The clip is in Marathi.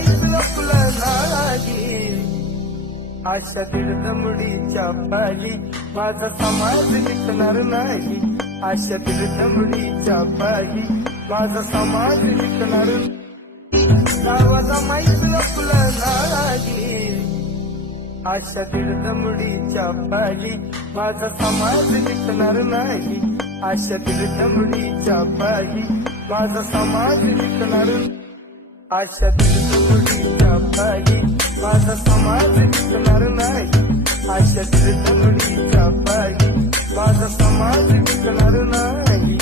माहीत लपलं नाही. अशा दमडीच्या पायी माझा समाज निघणार नाही. अशा दमडीच्या पायी माझा समाज निघणार. गावाला माहीत लपलं नाही. अशा दमडीच्या पायी माझा समाज निघणार नाही. अशा दमडीच्या पायी माझा समाज निघणार. अशा दमडीच्या पायी माझा समाज निघणार नाही. अशा दमडीच्या पायी माझा समाज निघणार नाही.